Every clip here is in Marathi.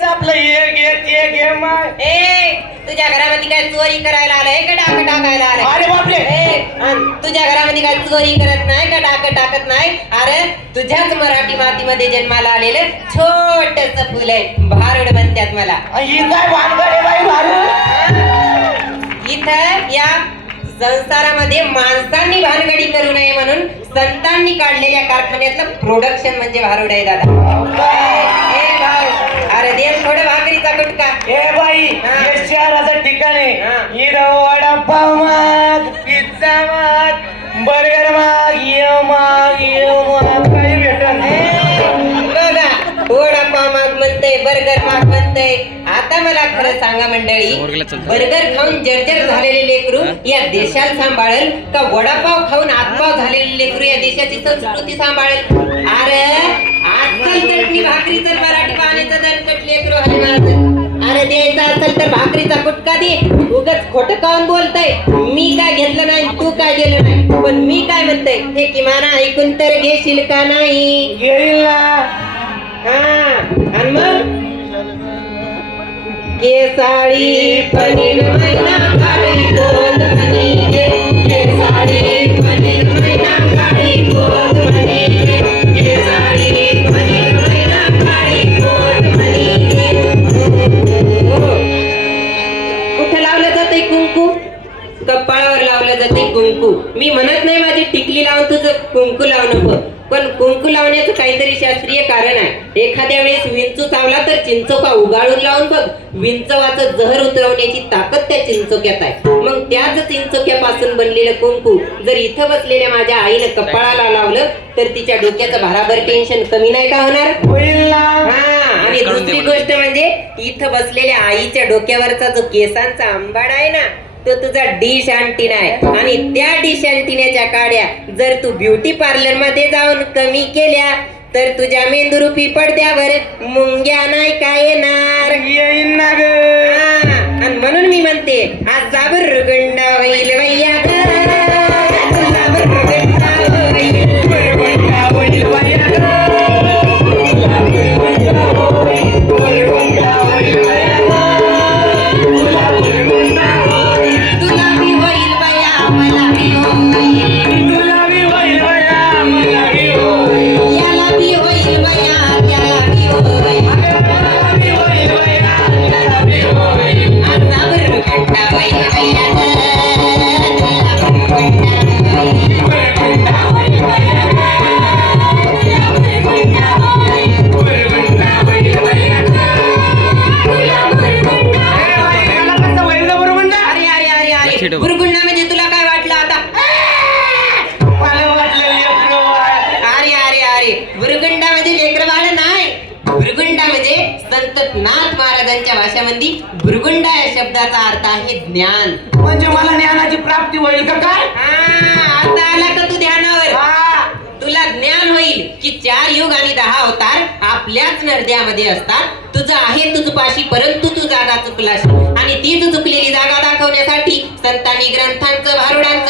आपलं एक एक एक हे माय ए तुझ्या घरामध्ये काय चोरी करायला आलंय का डाक टाकायला आलंय? अरे बापरे. ए, अन तुझ्या घरामध्ये काय चोरी करत नाही का डाक टाकत नाही? अरे तुझ्याच मराठी मातीमध्ये जन्माला आलेलं छोटस फुल आहे. भारुड म्हणतात मला. ही काय भानगड आहे बाई भारू इथं या संसारामध्ये माणसांनी भानगडी करू नये म्हणून संतांनी काढलेल्या कारखान्यातलं प्रोडक्शन म्हणजे भारुड आहे दादा. थोडं भाकरीचा गुटका बाई हा. शहराचं ठिकाण आहे. इथं वडापाव माग पिझ्झा माग बर्गर माग ये माग ये माग. काही भेटत बघा वडापाव माग म्हणतय बर्गर माग म्हणतय. आता मला खरं सांगा मंडळी बर्गर खाऊन जर्जर झालेले लेकरू या देशाला सांभाळेल का वडापाव खाऊन आत्माव झालेले लेकरू या देशाची संस्कृती सांभाळेल? अरे आजकाल चटणी भाकरीचं मराठी पाण्याचं दणकट लेकरू आहे माझं अरे द्यायचा असेल तर भाकरीचा कुटका दे. उगच खोट काऊन बोलतय? मी काय घेतलं नाही तू काय गेलं नाही. पण मी काय म्हणतय? हे किमान ऐकून तर घेशील का नाही? येईल ना हा आणि मग? केसाळी पनीर मैना मी म्हणत नाही माझी टिकली लावून तुझं कुंकू लावू नको पण कुंकू लावण्याचं काहीतरी शास्त्रीय कारण आहे. एखाद्या वेळेस विंचू चावला तर चिंचोका उगाळून लावून बघ. विंचवाचं जहर उतरवण्याची ताकद त्या चिंचोक्यात आहे. मग त्याच चिंचोक्यापासून बनलेलं कुंकू जर इथं बसलेल्या माझ्या आईनं कपाळाला लावलं तर तिच्या डोक्याचं भाराभर टेन्शन कमी नाही का होणार? हा आणि दुसरी गोष्ट म्हणजे इथं बसलेल्या आईच्या डोक्यावरचा जो केसांचा आंबाड आहे ना तो तुझा डिश अँटीना आहे आणि त्या डिश अँटिन्याच्या काड्या जर तू ब्युटी पार्लरमध्ये जाऊन कमी केल्या तर तुझ्या मेंदुरूपी पडद्यावर मुंग्या नाही काय येणार? येईन ना ग. आणि म्हणून मी म्हणते आज जाबर रुगंड होईल वैया. संत नाथ महाराजांच्या भाषेमध्ये बुरगुंडा या शब्दाचा अर्थ आहे ज्ञान. म्हणजे मला ज्ञानाची प्राप्ती होईल का काय? हा, आता आला का तू ध्यानावर? हा. तुला ज्ञान होईल की चार युग आणि दहा अवतार आपल्याच नरद्यामध्ये असतात. तुझं आहे तुझ पाशी परंतु तू जागा चुकलास. आणि तीच चुकलेली जागा दाखवण्यासाठी संतांनी ग्रंथांचं भारुडांचं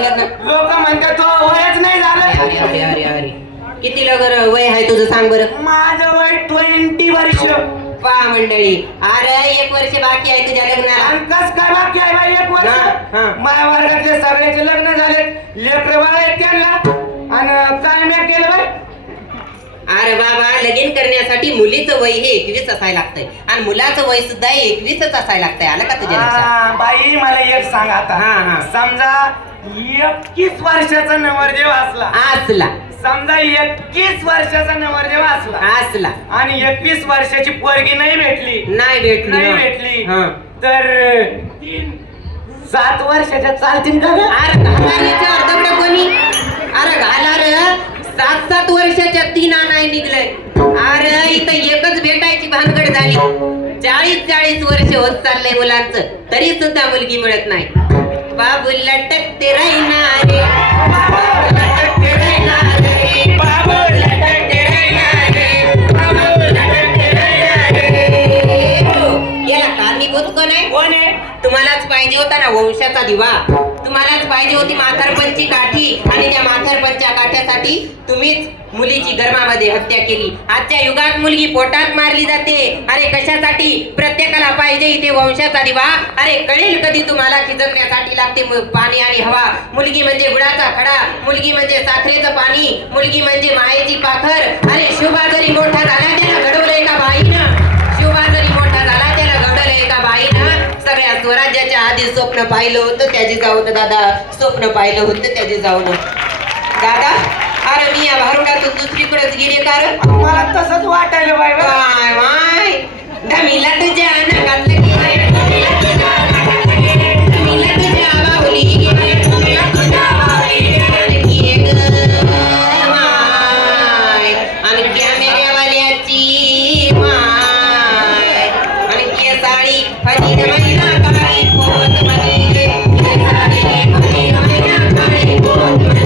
लोक म्हणतात तो वयच नाही झालं. अरे अरे अरे किती लगर वय आहे तुझं सांग बरं. माझं वय ट्वेंटी वर्ष. पा मंडळी अरे एक वर्ष बाकी आहे तुझ्या लग्नाला. काय बाकी आहे बाई एक वर्ष? हा. माझ्या वर्गातले सगळ्याचे लग्न झाले लेकर बाळ आहेत त्यांना. आणि काय मी केलं बाई? अरे बाबा लगीन करण्यासाठी मुलीचं वय हे एकवीस असायला लागतंय. आणि मुलाचं वय सुद्धा एकवीसच असायला लागतंय. आलं का तुझ्या लक्षात? हा, बाई मला एक सांग आता. हा, हा. समजा एकवीस वर्षाचा नवरदेव असला. असला. समजा एकवीस वर्षाचा नवरदेव असला. असला. आणि एकवीस वर्षाची पोरगी नाही भेटली. नाही भेटली नाही. भेटली. हं. तर तीन सात वर्षाच्या चालतील का ग? अरे अर्धवडं कोणी? अरे घाला रे सात सात वर्षाच्या तीन नाही निघलंय. अरे इथं एकच भेटायची भानगड झाली. चाळीस चाळीस वर्ष होत चाललंय मुलांचं. तरी सुद्धा मुलगी मिळत नाही. बाबू लटकते राहणारे. बाबू लटकते राहणारे. बाबू लटकते राहणारे. बाबू लटकते राहणारे. हो, याला कारणीभूत कोण आहे? कोण आहे? तुम्हालाच पाहिजे होता ना वंशाचा दिवा. तुम्हालाच पाहिजे होती माथारपंची काठी आणि त्या माथारपंच्या काठ्यासाठी तुम्हीच मुलीची गर्भामध्ये हत्या केली. आजच्या युगात मुलगी पोटात मारली जाते. अरे कशासाठी? प्रत्येकाला पाहिजे इथे वंशाचा दिवा. अरे कळेल कधी तुम्हाला खिजवण्यासाठी लागते पाणी आणि हवा. मुलगी म्हणजे गुळाचा खडा. मुलगी म्हणजे साखरेचं पाणी. मुलगी म्हणजे मायेची पाखर. अरे शुभा जरी मोठा झाला त्याला घडवलंय का बाईनं? आधी स्वप्न पाहिलं होतं त्याची जाऊन दादा स्वप्न पाहिलं होतं त्याची जाऊन. दादा अरे मी या भारुडातून दुसरीकडेच गेले कारण? मला तसंच वाटायला